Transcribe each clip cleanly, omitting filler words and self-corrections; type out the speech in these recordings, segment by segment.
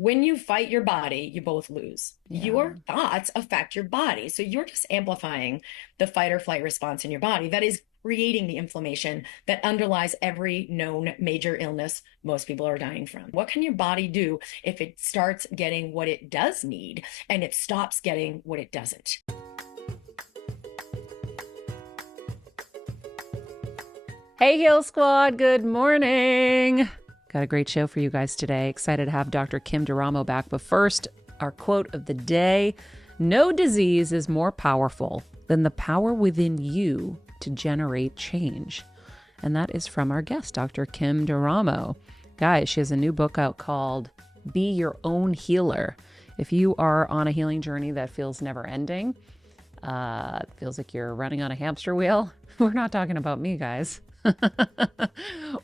When you fight your body, you both lose. Yeah. Your thoughts affect your body. So you're just amplifying the fight or flight response in your body that is creating the inflammation that underlies every known major illness most people are dying from. What can your body do if it starts getting what it does need and it stops getting what it doesn't? Hey, Heal Squad. Good morning. Got a great show for you guys today. Excited to have Dr. Kim Duramo back. But first, our quote of the day: no disease is more powerful than the power within you to generate change. And that is from our guest, Dr. Kim Duramo. Guys, she has a new book out called Be Your Own Healer. If you are on a healing journey that feels never ending, feels like you're running on a hamster wheel, we're not talking about me, guys.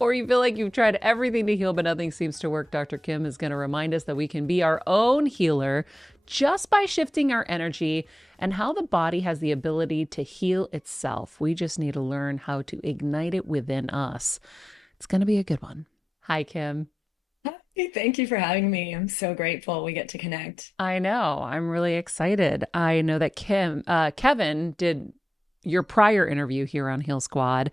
Or you feel like you've tried everything to heal, but nothing seems to work, Dr. Kim is going to remind us that we can be our own healer just by shifting our energy and how the body has the ability to heal itself. We just need to learn how to ignite it within us. It's going to be a good one. Hi, Kim. Hey, thank you for having me. I'm so grateful we get to connect. I know. I'm really excited. I know that Kevin did your prior interview here on Heal Squad.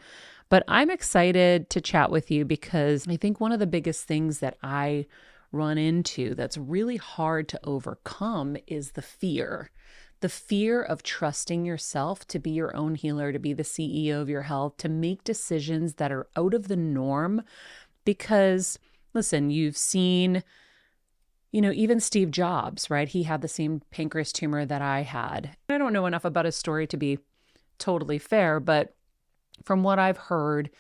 But I'm excited to chat with you because I think one of the biggest things that I run into that's really hard to overcome is the fear of trusting yourself to be your own healer, to be the CEO of your health, to make decisions that are out of the norm. Because, listen, you've seen, even Steve Jobs, right? He had the same pancreas tumor that I had. I don't know enough about his story to be totally fair, but from what I've heard,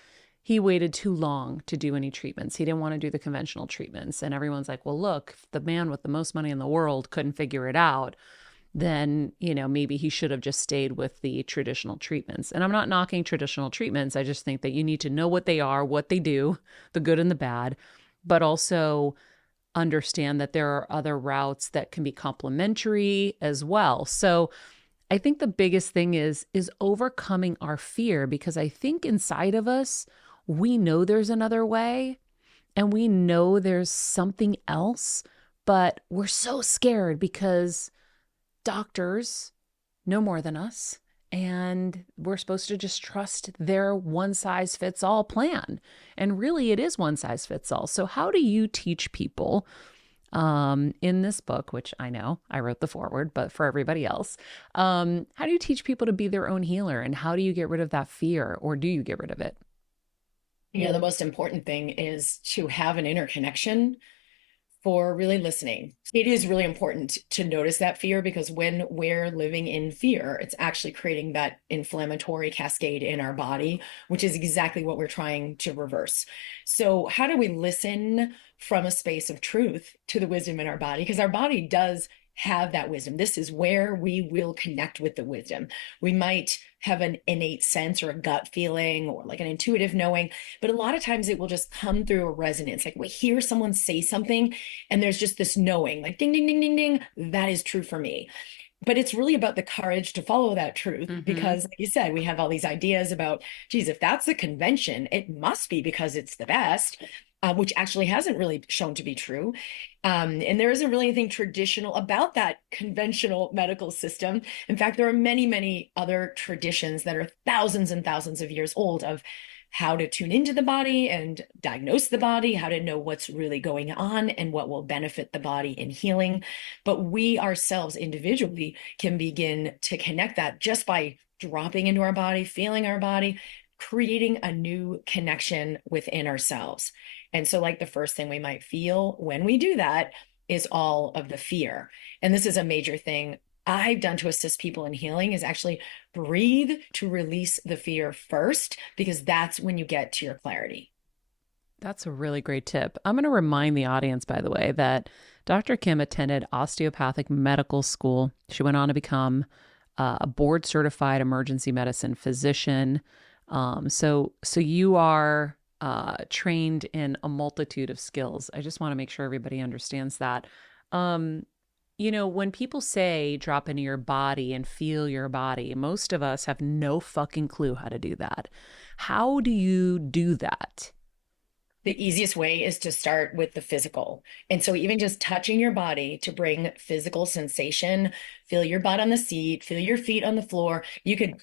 he waited too long to do any treatments. He didn't want to do the conventional treatments. And everyone's like, well, look, if the man with the most money in the world couldn't figure it out, then, maybe he should have just stayed with the traditional treatments. And I'm not knocking traditional treatments. I just think that you need to know what they are, what they do, the good and the bad, but also understand that there are other routes that can be complementary as well. So I think the biggest thing is overcoming our fear, because I think inside of us, we know there's another way and we know there's something else, but we're so scared because doctors know more than us and we're supposed to just trust their one size fits all plan. And really it is one size fits all. So how do you teach people in this book, which I know I wrote the foreword, but for everybody else, how do you teach people to be their own healer, and how do you get rid of that fear, or do you get rid of it? The most important thing is to have an inner connection for really listening. It is really important to notice that fear, because when we're living in fear, it's actually creating that inflammatory cascade in our body, which is exactly what we're trying to reverse. So, how do we listen from a space of truth to the wisdom in our body? Because our body does have that wisdom. This is where we will connect with the wisdom. We might have an innate sense or a gut feeling or like an intuitive knowing, but a lot of times it will just come through a resonance. Like we hear someone say something and there's just this knowing, like ding, ding, ding, ding, ding, that is true for me. But it's really about the courage to follow that truth, Mm-hmm. because, like you said, we have all these ideas about, geez, if that's the convention, it must be because it's the best, which actually hasn't really shown to be true. And there isn't really anything traditional about that conventional medical system. In fact, there are many, many other traditions that are thousands and thousands of years old of how to tune into the body and diagnose the body, how to know what's really going on and what will benefit the body in healing. But we ourselves individually can begin to connect that just by dropping into our body, feeling our body, creating a new connection within ourselves. And so, like, the first thing we might feel when we do that is all of the fear. And this is a major thing I've done to assist people in healing, is actually breathe to release the fear first, because that's when you get to your clarity. That's a really great tip. I'm going to remind the audience, by the way, that Dr. Kim attended osteopathic medical school. She went on to become a board certified emergency medicine physician. So you are trained in a multitude of skills. I just want to make sure everybody understands that. Um, when people say drop into your body and feel your body, most of us have no fucking clue how to do that. How do you do that? The easiest way is to start with the physical. And so, even just touching your body to bring physical sensation, feel your butt on the seat, feel your feet on the floor. You could,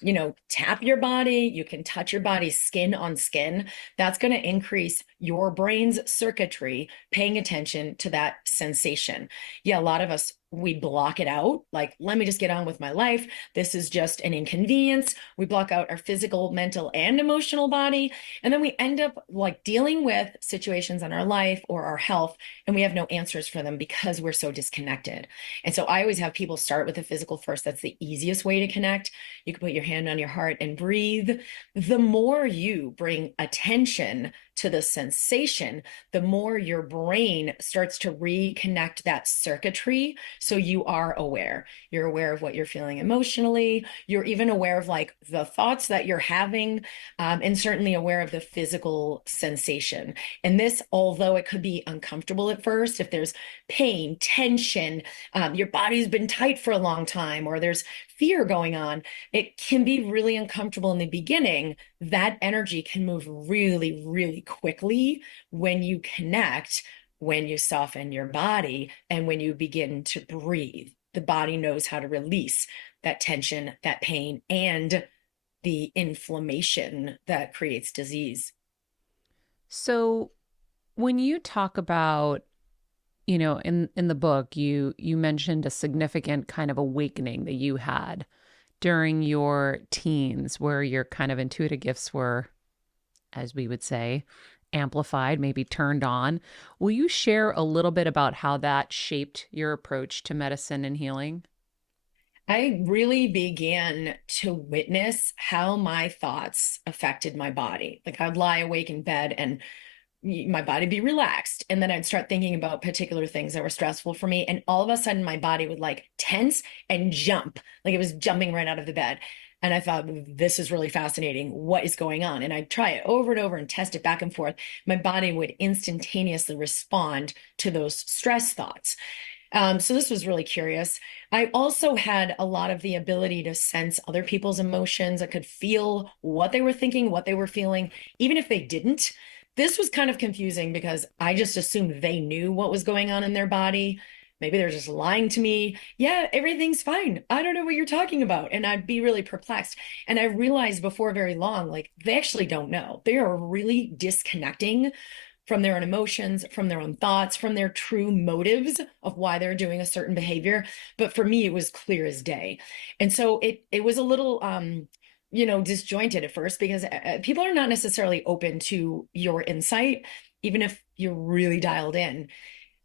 tap your body, you can touch your body skin on skin. That's going to increase your brain's circuitry, paying attention to that sensation. Yeah, a lot of us, we block it out. Like, let me just get on with my life. This is just an inconvenience. We block out our physical, mental, and emotional body. And then we end up like dealing with situations in our life or our health, and we have no answers for them because we're so disconnected. And so I always have people start with the physical first. That's the easiest way to connect. You can put your hand on your heart and breathe. The more you bring attention to the sensation, the more your brain starts to reconnect that circuitry. So you are aware. You're aware of what you're feeling emotionally. You're even aware of like the thoughts that you're having, and certainly aware of the physical sensation. And this, although it could be uncomfortable at first, if there's pain, tension, your body's been tight for a long time, or there's fear going on, it can be really uncomfortable in the beginning. That energy can move really, really quickly when you connect, when you soften your body, and when you begin to breathe. The body knows how to release that tension, that pain, and the inflammation that creates disease. So when you talk about, in the book, you mentioned a significant kind of awakening that you had during your teens where your kind of intuitive gifts were, as we would say, amplified, maybe turned on. Will you share a little bit about how that shaped your approach to medicine and healing? I really began to witness how my thoughts affected my body. Like, I'd lie awake in bed and my body be relaxed. And then I'd start thinking about particular things that were stressful for me. And all of a sudden, my body would like tense and jump, like it was jumping right out of the bed. And I thought, this is really fascinating. What is going on? And I'd try it over and over and test it back and forth. My body would instantaneously respond to those stress thoughts. So this was really curious. I also had a lot of the ability to sense other people's emotions. I could feel what they were thinking, what they were feeling, even if they didn't. This was kind of confusing because I just assumed they knew what was going on in their body. Maybe they're just lying to me. Yeah, everything's fine. I don't know what you're talking about. And I'd be really perplexed. And I realized before very long, like, they actually don't know. They are really disconnecting from their own emotions, from their own thoughts, from their true motives of why they're doing a certain behavior. But for me, it was clear as day. And so it was a little disjointed at first because people are not necessarily open to your insight, even if you're really dialed in,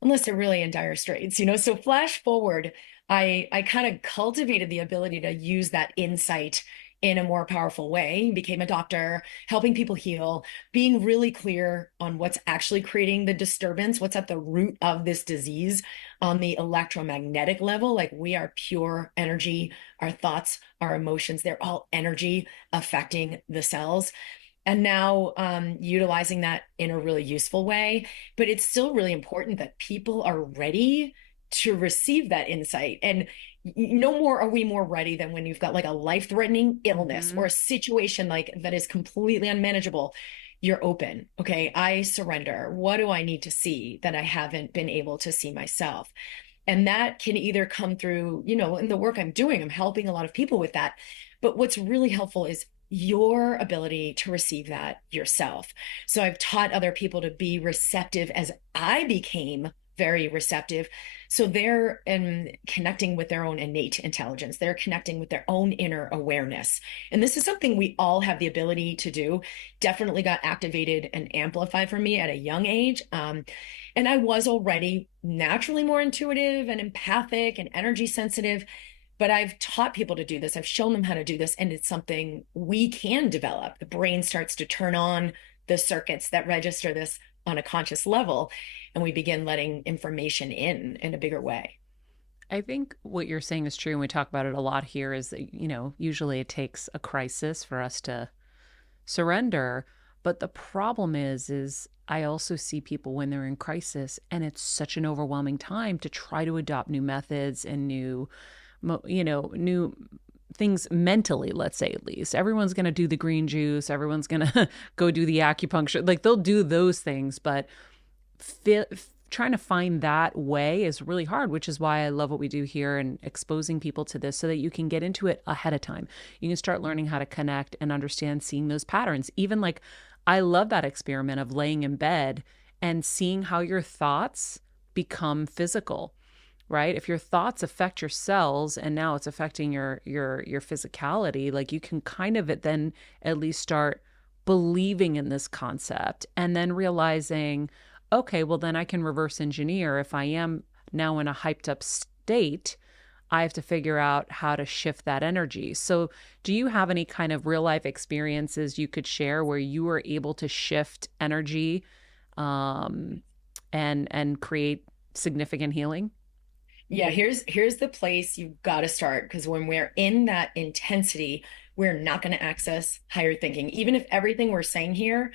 unless they're really in dire straits. So flash forward, I kind of cultivated the ability to use that insight in a more powerful way, became a doctor, helping people heal, being really clear on what's actually creating the disturbance, what's at the root of this disease on the electromagnetic level. Like, we are pure energy, our thoughts, our emotions, they're all energy affecting the cells. And now utilizing that in a really useful way. But it's still really important that people are ready to receive that insight. And no more are we more ready than when you've got like a life-threatening illness Mm-hmm. or a situation like that is completely unmanageable. You're open. Okay, I surrender. What do I need to see that I haven't been able to see myself? And that can either come through, in the work I'm doing, I'm helping a lot of people with that. But what's really helpful is your ability to receive that yourself. So I've taught other people to be receptive as I became very receptive. So they're connecting with their own innate intelligence. They're connecting with their own inner awareness. And this is something we all have the ability to do. Definitely got activated and amplified for me at a young age. And I was already naturally more intuitive and empathic and energy sensitive, but I've taught people to do this. I've shown them how to do this, and it's something we can develop. The brain starts to turn on the circuits that register this on a conscious level, and we begin letting information in a bigger way. I think what you're saying is true, and we talk about it a lot here, is that, usually it takes a crisis for us to surrender. But the problem is I also see people when they're in crisis and it's such an overwhelming time to try to adopt new methods and new things mentally, let's say, at least. Everyone's going to do the green juice. Everyone's going to go do the acupuncture. Like, they'll do those things, but trying to find that way is really hard, which is why I love what we do here and exposing people to this so that you can get into it ahead of time. You can start learning how to connect and understand seeing those patterns. Even like, I love that experiment of laying in bed and seeing how your thoughts become physical, right? If your thoughts affect your cells and now it's affecting your physicality, like, you can kind of then at least start believing in this concept and then realizing, okay, well, then I can reverse engineer. If I am now in a hyped up state, I have to figure out how to shift that energy. So do you have any kind of real life experiences you could share where you were able to shift energy, and create significant healing? Yeah, here's the place you've got to start, because when we're in that intensity, we're not going to access higher thinking. Even if everything we're saying here,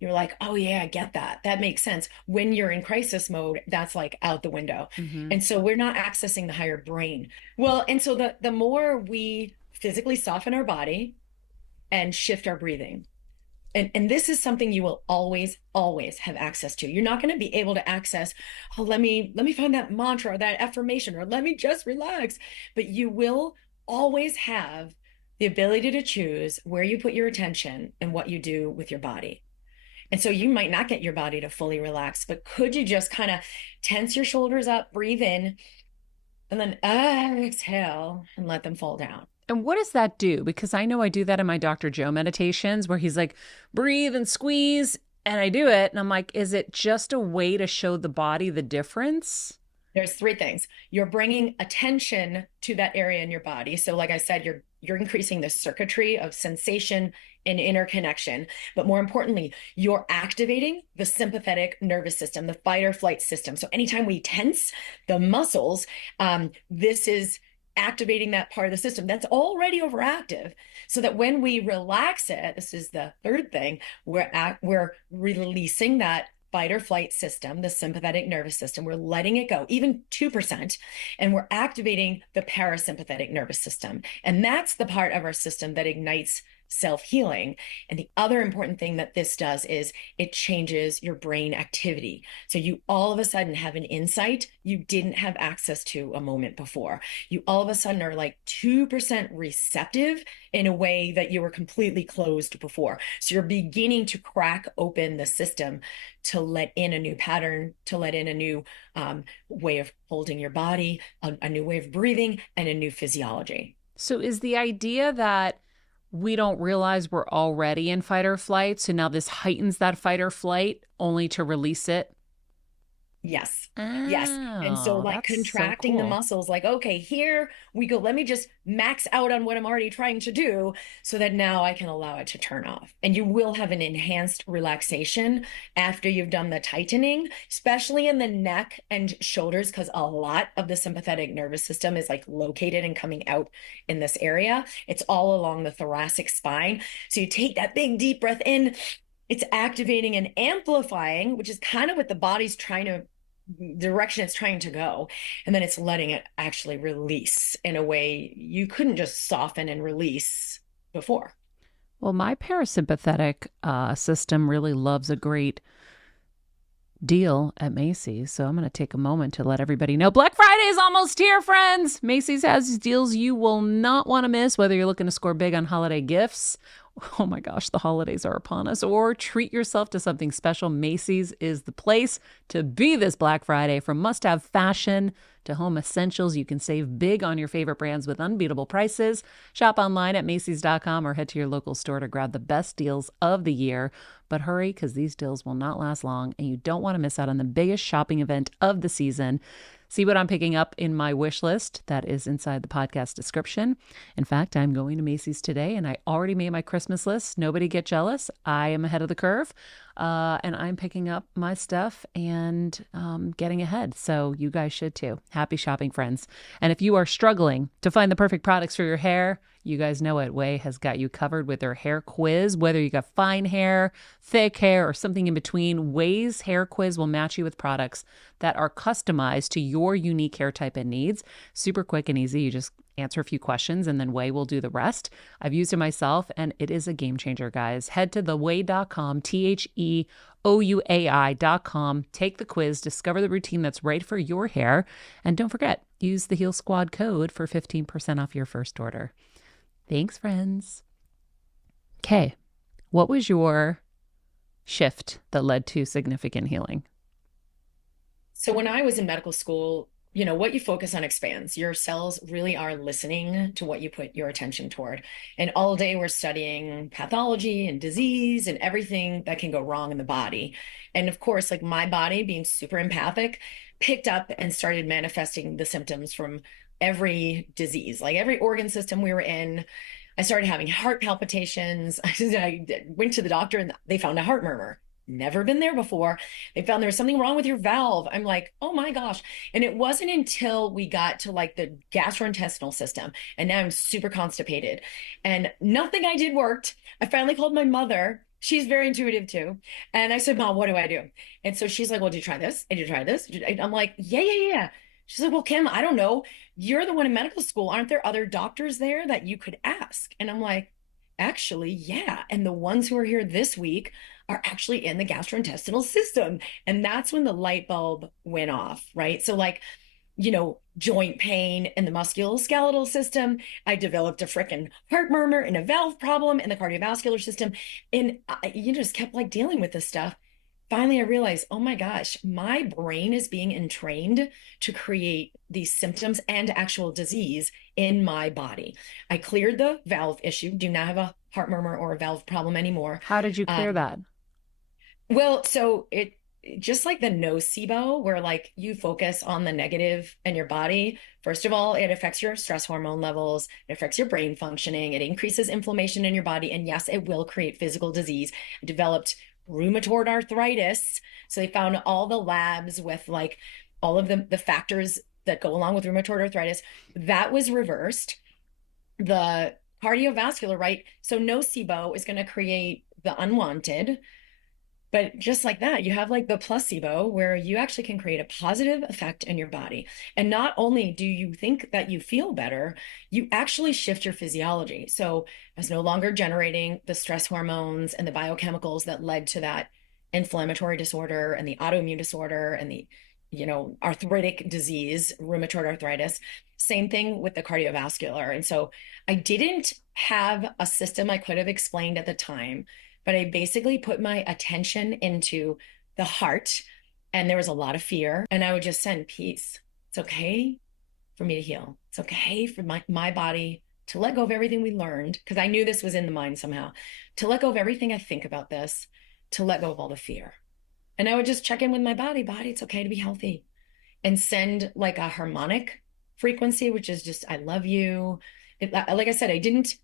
you're like, oh yeah, I get that. That makes sense. When you're in crisis mode, that's like out the window. Mm-hmm. And so we're not accessing the higher brain. Well, and so the more we physically soften our body and shift our breathing, and this is something you will always have access to. You're not going to be able to access, oh, let me find that mantra or that affirmation, or let me just relax. But you will always have the ability to choose where you put your attention and what you do with your body. And so you might not get your body to fully relax, but could you just kind of tense your shoulders up, breathe in, and then exhale and let them fall down? And what does that do? Because I know I do that in my Dr. Joe meditations where he's like, breathe and squeeze. And I do it. And I'm like, is it just a way to show the body the difference? There's three things. You're bringing attention to that area in your body. So like I said, you're increasing the circuitry of sensation and interconnection. But more importantly, you're activating the sympathetic nervous system, the fight or flight system. So anytime we tense the muscles, this is activating that part of the system that's already overactive, so that when we relax it, this is the third thing, we're releasing that fight or flight system, the sympathetic nervous system. We're letting it go, even 2%, and we're activating the parasympathetic nervous system. And that's the part of our system that ignites self-healing. And the other important thing that this does is it changes your brain activity. So you all of a sudden have an insight you didn't have access to a moment before. You all of a sudden are like 2% receptive in a way that you were completely closed before. So you're beginning to crack open the system to let in a new pattern, to let in a new way of holding your body, a new way of breathing, and a new physiology. So is the idea that we don't realize we're already in fight or flight, so now this heightens that fight or flight only to release it? Yes. Yes. And so Oh, like that's so contracting the cool. muscles, like, okay, here we go. Let me just max out on what I'm already trying to do so that now I can allow it to turn off. And you will have an enhanced relaxation after you've done the tightening, especially in the neck and shoulders, because a lot of the sympathetic nervous system is like located and coming out in this area. It's all along the thoracic spine. So you take that big deep breath in, it's activating and amplifying, which is kind of what the body's trying to direction it's trying to go, and then it's letting it actually release in a way you couldn't just soften and release before. Well, my parasympathetic system really loves a great deal at Macy's. So I'm going to take a moment to let everybody know Black Friday is almost here, friends. Macy's has these deals you will not want to miss, whether you're looking to score big on holiday gifts. Oh my gosh, the holidays are upon us. Or treat yourself to something special. Macy's is the place to be this Black Friday. From must-have fashion to home essentials, you can save big on your favorite brands with unbeatable prices. Shop online at Macys.com or head to your local store to grab the best deals of the year. But hurry, because these deals will not last long, and you don't want to miss out on the biggest shopping event of the season. See what I'm picking up in my wish list that is inside the podcast description. In fact, I'm going to Macy's today, and I already made my Christmas list. Nobody get jealous. I am ahead of the curve, and I'm picking up my stuff and getting ahead. So you guys should too. Happy shopping, friends. And if you are struggling to find the perfect products for your hair, You guys know it. Way has got you covered with their hair quiz. Whether you got fine hair, thick hair, or something in between, Way's hair quiz will match you with products that are customized to your unique hair type and needs. Super quick and easy. You just answer a few questions and then Way will do the rest. I've used it myself and it is a game changer, guys. Head to theway.com, TheOuai.com. Take the quiz, discover the routine that's right for your hair, and don't forget, use the Heal Squad code for 15% off your first order. Thanks, friends. Okay, what was your shift that led to significant healing? So when I was in medical school, what you focus on expands. Your cells really are listening to what you put your attention toward. And all day we're studying pathology and disease and everything that can go wrong in the body. And of course, like my body being super empathic, picked up and started manifesting the symptoms from every disease, like every organ system we were in. I started having heart palpitations. I went to the doctor and they found a heart murmur. Never been there before. They found there was something wrong with your valve. I'm like, oh my gosh. And it wasn't until we got to like the gastrointestinal system. And now I'm super constipated. And nothing I did worked. I finally called my mother. She's very intuitive too. And I said, Mom, what do I do? And so she's like, well, did you try this? And did you try this? I'm like, yeah. She's like, well, Kim, I don't know. You're the one in medical school. Aren't there other doctors there that you could ask? And I'm like, actually, yeah. And the ones who are here this week are actually in the gastrointestinal system. And that's when the light bulb went off, right? So, like, joint pain in the musculoskeletal system. I developed a freaking heart murmur and a valve problem in the cardiovascular system. And just kept like dealing with this stuff. Finally, I realized, oh my gosh, my brain is being entrained to create these symptoms and actual disease in my body. I cleared the valve issue, do not have a heart murmur or a valve problem anymore. How did you clear that? Well, so it just like the nocebo, where like you focus on the negative in your body. First of all, it affects your stress hormone levels, it affects your brain functioning, it increases inflammation in your body, and yes, it will create physical disease. I developed rheumatoid arthritis. So they found all the labs with like all of the factors that go along with rheumatoid arthritis. That was reversed. The cardiovascular, right? So nocebo is going to create the unwanted. But just like that, you have like the placebo where you actually can create a positive effect in your body. And not only do you think that you feel better, you actually shift your physiology. So it's no longer generating the stress hormones and the biochemicals that led to that inflammatory disorder and the autoimmune disorder and the, arthritic disease, rheumatoid arthritis. Same thing with the cardiovascular. And so I didn't have a system I could have explained at the time, but I basically put my attention into the heart, and there was a lot of fear, and I would just send peace. It's okay for me to heal. It's okay for my body to let go of everything we learned, because I knew this was in the mind somehow, to let go of everything I think about this, to let go of all the fear. And I would just check in with my body, it's okay to be healthy, and send like a harmonic frequency, which is just, I love you. Like I said, I didn't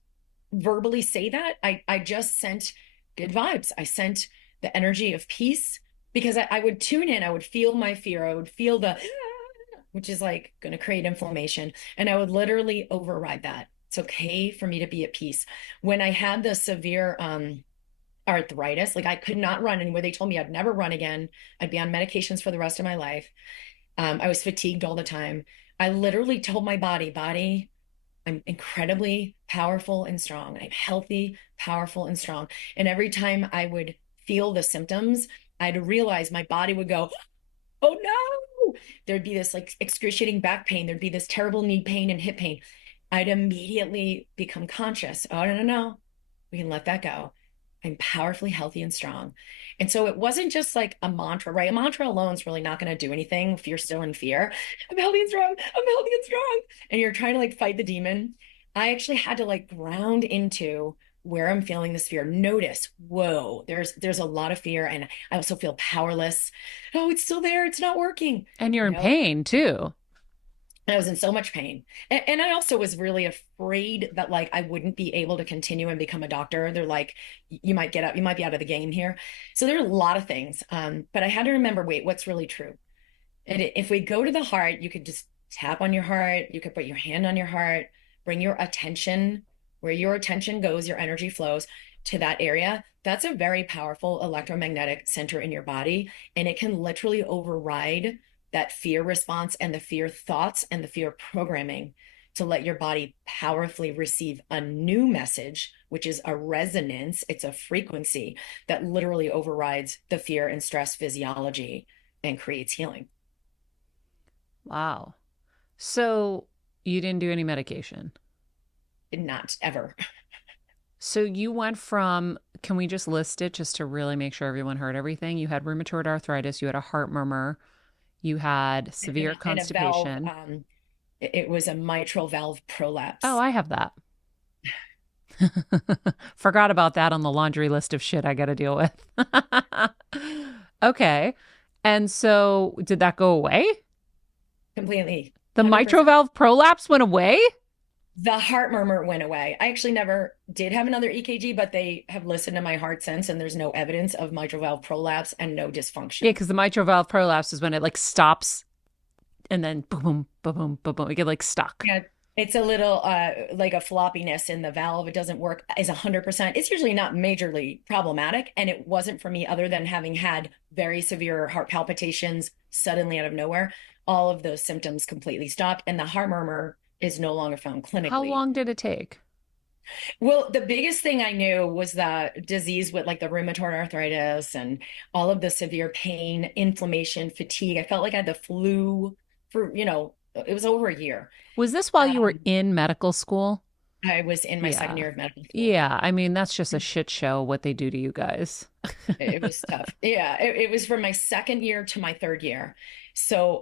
verbally say that. I just sent good vibes. I sent the energy of peace because I would tune in. I would feel my fear. I would feel which is like going to create inflammation. And I would literally override that. It's okay for me to be at peace. When I had the severe arthritis, like I could not run anywhere. They told me I'd never run again. I'd be on medications for the rest of my life. I was fatigued all the time. I literally told my body, I'm incredibly powerful and strong. I'm healthy, powerful, and strong. And every time I would feel the symptoms, I'd realize my body would go, oh no. There'd be this like excruciating back pain. There'd be this terrible knee pain and hip pain. I'd immediately become conscious. Oh, no. We can let that go. I'm powerfully healthy and strong. And so it wasn't just like a mantra, right? A mantra alone is really not going to do anything if you're still in fear. I'm healthy and strong. I'm healthy and strong. And you're trying to like fight the demon. I actually had to like ground into where I'm feeling this fear. Notice, whoa, there's a lot of fear. And I also feel powerless. Oh, it's still there. It's not working. And you're in pain too. I was in so much pain. And I also was really afraid that like I wouldn't be able to continue and become a doctor. They're like, you might get out, you might be out of the game here. So there are a lot of things. But I had to remember, wait, what's really true? And if we go to the heart, you could just tap on your heart. You could put your hand on your heart, bring your attention where your attention goes, your energy flows to that area. That's a very powerful electromagnetic center in your body, and it can literally override that fear response and the fear thoughts and the fear programming to let your body powerfully receive a new message, which is a resonance. It's a frequency that literally overrides the fear and stress physiology and creates healing. Wow. So you didn't do any medication. Not ever. So you went from, can we just list it just to really make sure everyone heard everything? You had rheumatoid arthritis, you had a heart murmur, you had severe And a valve, constipation. it was a mitral valve Oh, prolapse. I have that. Forgot about that on the laundry list of shit I got to deal with. Okay. And so did that go away? Completely, The mitral 100%. valve prolapse went away? The heart murmur went away. I actually never did have another EKG, but they have listened to my heart since, and there's no evidence of mitral valve prolapse and no Yeah, dysfunction. because the mitral valve prolapse is when it like stops and then boom, boom, boom, boom, boom, boom. It get like stuck. Yeah, it's a little like a floppiness in the valve. It doesn't work as 100%. It's usually not majorly problematic, and it wasn't for me other than having had very severe heart palpitations suddenly out of nowhere. All of those symptoms completely stopped, and the heart murmur is no longer found How clinically. long did it take? Well, the biggest thing I knew was the disease with like the rheumatoid arthritis and all of the severe pain, inflammation, fatigue. I felt like I had the flu for, it was over a year. Was this while you were Um, in medical school? I was in my second Yeah. year of medical school. Yeah. I mean, that's just a shit show what they do to you guys. It was tough. Yeah, it was from my second year to my third year. So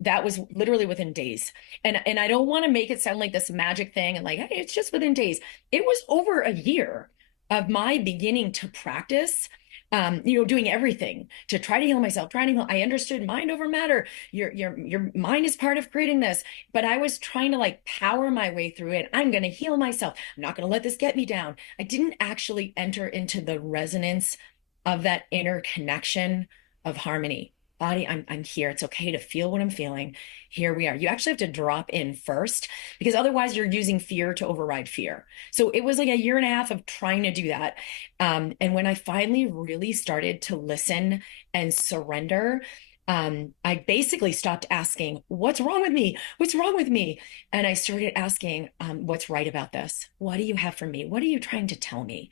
that was literally within days. And I don't want to make it sound like this magic thing and like, hey, it's just within days. It was over a year of my beginning to practice, doing everything to try to heal myself, trying to heal. I understood mind over matter. Your mind is part of creating this, but I was trying to like power my way through it. I'm going to heal myself. I'm not going to let this get me down. I didn't actually enter into the resonance of that inner connection of harmony. Body, I'm here. It's okay to feel what I'm feeling. Here we are. You actually have to drop in first because otherwise you're using fear to override fear. So it was like a year and a half of trying to do that. And when I finally really started to listen and surrender, I basically stopped asking, what's wrong with me? What's wrong with me? And I started asking, what's right about this? What do you have for me? What are you trying to tell me?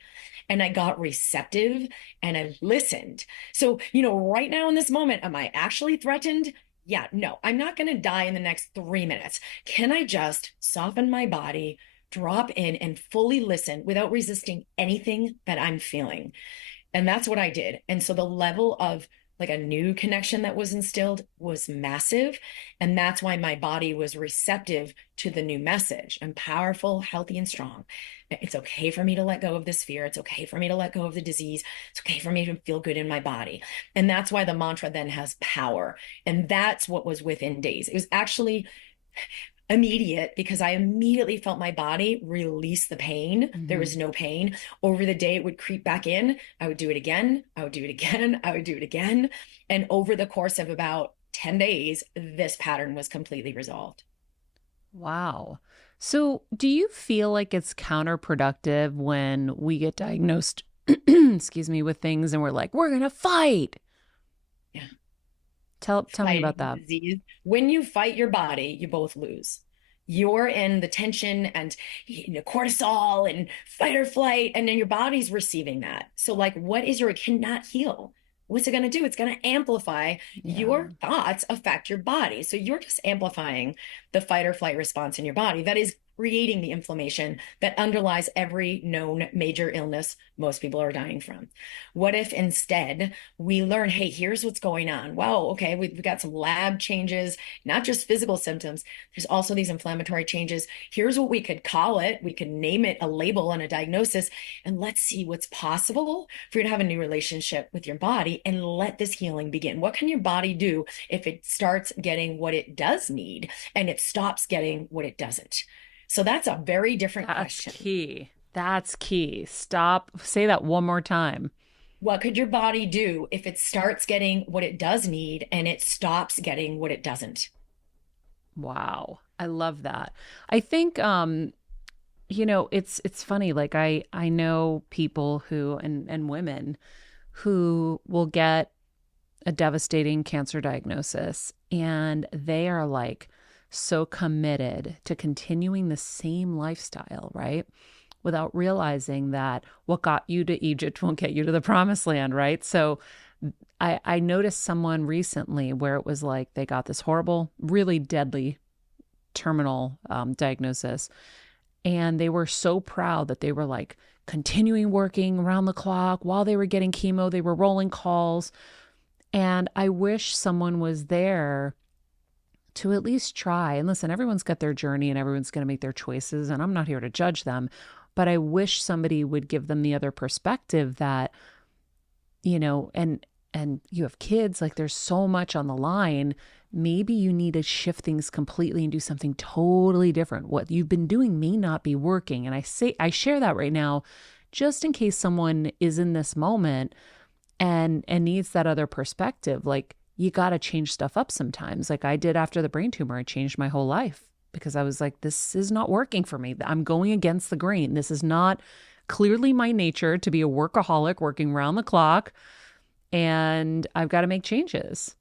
And I got receptive and I listened. So, right now in this moment, am I actually threatened? Yeah, no, I'm not going to die in the next 3 minutes. Can I just soften my body, drop in, and fully listen without resisting anything that I'm feeling? And that's what I did. And so the level of like a new connection that was instilled was massive. And that's why my body was receptive to the new message. I'm powerful, healthy, and strong. It's okay for me to let go of this fear. It's okay for me to let go of the disease. It's okay for me to feel good in my body. And that's why the mantra then has power. And that's what was within days. It was actually immediate because I immediately felt my body release the pain. There Hmm. was no pain. Over the day, it would creep back in. I would do it again. I would do it again. I would do it again. And over the course of about 10 days, this pattern was completely resolved. Wow. So do you feel like it's counterproductive when we get diagnosed, excuse me, with things and we're like, we're going to fight? Yeah. Tell me Fighting about the that. disease. When you fight your body, you both lose. You're in the tension and cortisol and fight or flight, and then your body's receiving that. So, like, what is your, it cannot heal. What's it going to do? It's going to amplify Yeah. your thoughts affect your body. So you're just amplifying the fight or flight response in your body. That is creating the inflammation that underlies every known major illness most people are dying from. What if instead we learn, hey, here's what's going on? Wow, okay, we've got some lab changes, not just physical symptoms. There's also these inflammatory changes. Here's what we could call it. We could name it a label and a diagnosis, and let's see what's possible for you to have a new relationship with your body and let this healing begin. What can your body do if it starts getting what it does need and it stops getting what it doesn't? So that's a very different That's question. key. That's key. Stop. Say that one more time. What could your body do if it starts getting what it does need and it stops getting what it doesn't? Wow. I love that. I think It's funny. Like I know people who and women who will get a devastating cancer diagnosis, and they are like so committed to continuing the same lifestyle, right? Without realizing that what got you to Egypt won't get you to the promised land, right? So I noticed someone recently where it was like they got this horrible, really deadly terminal diagnosis. And they were so proud that they were like continuing working around the clock while they were getting chemo. They were rolling calls. And I wish someone was there to at least try. And listen, everyone's got their journey and everyone's going to make their choices. And I'm not here to judge them. But I wish somebody would give them the other perspective that, and you have kids, like there's so much on the line. Maybe you need to shift things completely and do something totally different. What you've been doing may not be working. And I share that right now, just in case someone is in this moment and needs that other perspective. Like you got to change stuff up sometimes. Like I did after the brain tumor, I changed my whole life because I was like, this is not working for me. I'm going against the grain. This is not clearly my nature to be a workaholic working round the clock. And I've got to make changes.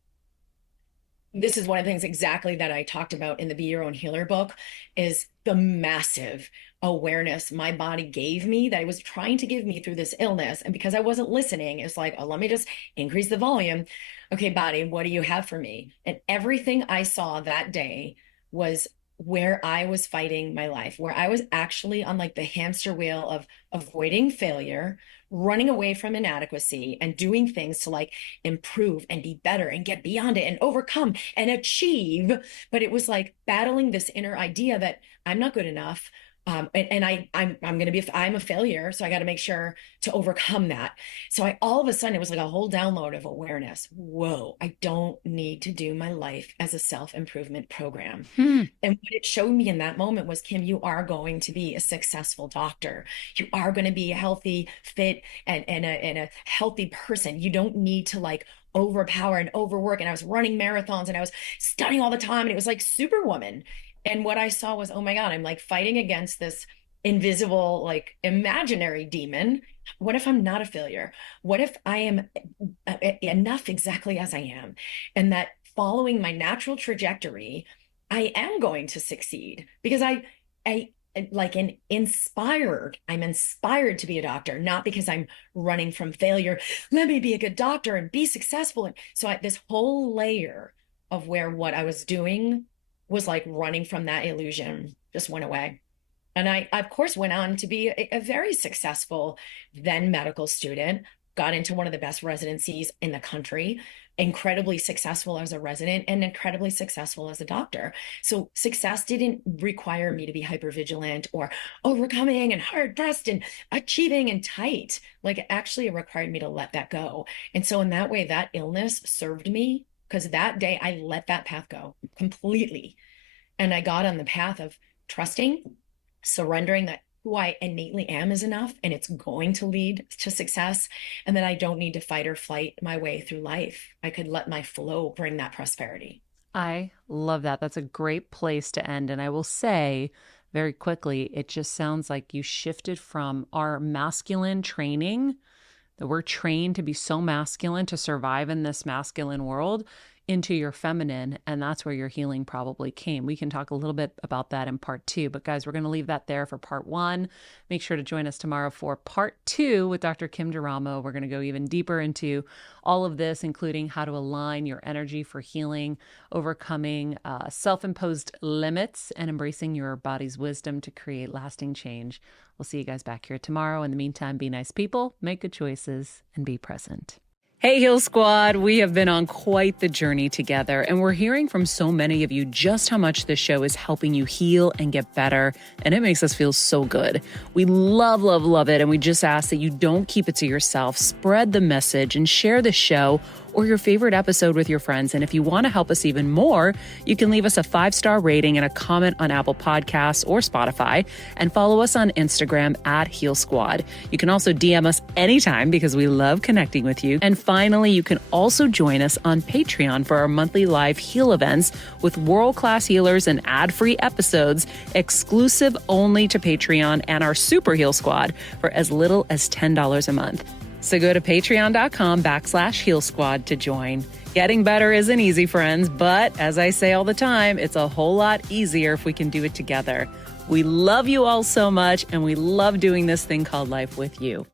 This is one of the things exactly that I talked about in the Be Your Own Healer book is the massive awareness my body gave me that it was trying to give me through this illness. And because I wasn't listening, it's like, oh, let me just increase the volume. Okay, body, what do you have for me? And everything I saw that day was where I was fighting my life, where I was actually on like the hamster wheel of avoiding failure, running away from inadequacy, and doing things to like improve and be better and get beyond it and overcome and achieve. But it was like battling this inner idea that I'm not good enough. I'm a failure. So I got to make sure to overcome that. So all of a sudden it was like a whole download of awareness. Whoa, I don't need to do my life as a self-improvement program. Hmm. And what it showed me in that moment was, Kim, you are going to be a successful doctor. You are going to be a healthy, fit, and a healthy person. You don't need to like overpower and overwork. And I was running marathons and I was studying all the time. And it was like Superwoman. And what I saw was, oh my God, I'm like fighting against this invisible, like imaginary demon. What if I'm not a failure? What if I am enough exactly as I am? And that following my natural trajectory, I am going to succeed because I like I'm inspired to be a doctor, not because I'm running from failure. Let me be a good doctor and be successful. And so this whole layer of where what I was doing was like running from that illusion just went away. And I, of course, went on to be a very successful then medical student, got into one of the best residencies in the country, incredibly successful as a resident and incredibly successful as a doctor. So success didn't require me to be hypervigilant or overcoming and hard pressed and achieving and tight. Like actually it required me to let that go. And so in that way, that illness served me because that day I let that path go completely. And I got on the path of trusting, surrendering that who I innately am is enough and it's going to lead to success. And that I don't need to fight or flight my way through life. I could let my flow bring that prosperity. I love that. That's a great place to end. And I will say very quickly, it just sounds like you shifted from our masculine training, that we're trained to be so masculine to survive in this masculine world, into your feminine. And that's where your healing probably came. We can talk a little bit about that in part 2. But guys, we're going to leave that there for part 1. Make sure to join us tomorrow for part 2 with Dr. Kim Duramo. We're going to go even deeper into all of this, including how to align your energy for healing, overcoming self-imposed limits, and embracing your body's wisdom to create lasting change. We'll see you guys back here tomorrow. In the meantime, be nice people, make good choices, and be present. Hey, Heal Squad. We have been on quite the journey together, and we're hearing from so many of you just how much this show is helping you heal and get better, and it makes us feel so good. We love, love, love it, and we just ask that you don't keep it to yourself. Spread the message and share the show or your favorite episode with your friends. And if you want to help us even more, you can leave us a 5-star rating and a comment on Apple Podcasts or Spotify, and follow us on Instagram at Heal Squad. You can also DM us anytime because we love connecting with you. And finally, you can also join us on Patreon for our monthly live heal events with world-class healers and ad-free episodes exclusive only to Patreon and our Super Heal Squad for as little as $10 a month. So go to patreon.com/Heal Squad to join. Getting better isn't easy, friends, but as I say all the time, it's a whole lot easier if we can do it together. We love you all so much, and we love doing this thing called life with you.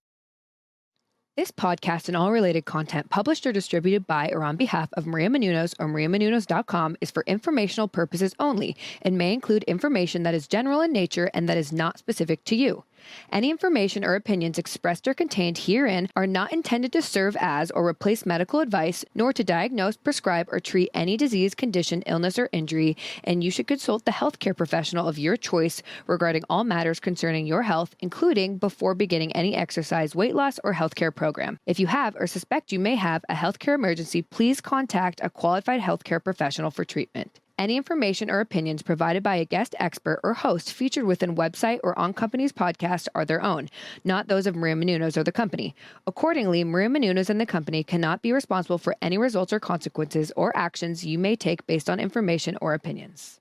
This podcast and all related content published or distributed by or on behalf of Maria Menounos or MariaMenounos.com is for informational purposes only and may include information that is general in nature and that is not specific to you. Any information or opinions expressed or contained herein are not intended to serve as or replace medical advice, nor to diagnose, prescribe, or treat any disease, condition, illness, or injury, and you should consult the healthcare professional of your choice regarding all matters concerning your health, including before beginning any exercise, weight loss, or healthcare program. If you have or suspect you may have a healthcare emergency, please contact a qualified healthcare professional for treatment. Any information or opinions provided by a guest expert or host featured within website or on company's podcast are their own, not those of Maria Menounos or the company. Accordingly, Maria Menounos and the company cannot be responsible for any results or consequences or actions you may take based on information or opinions.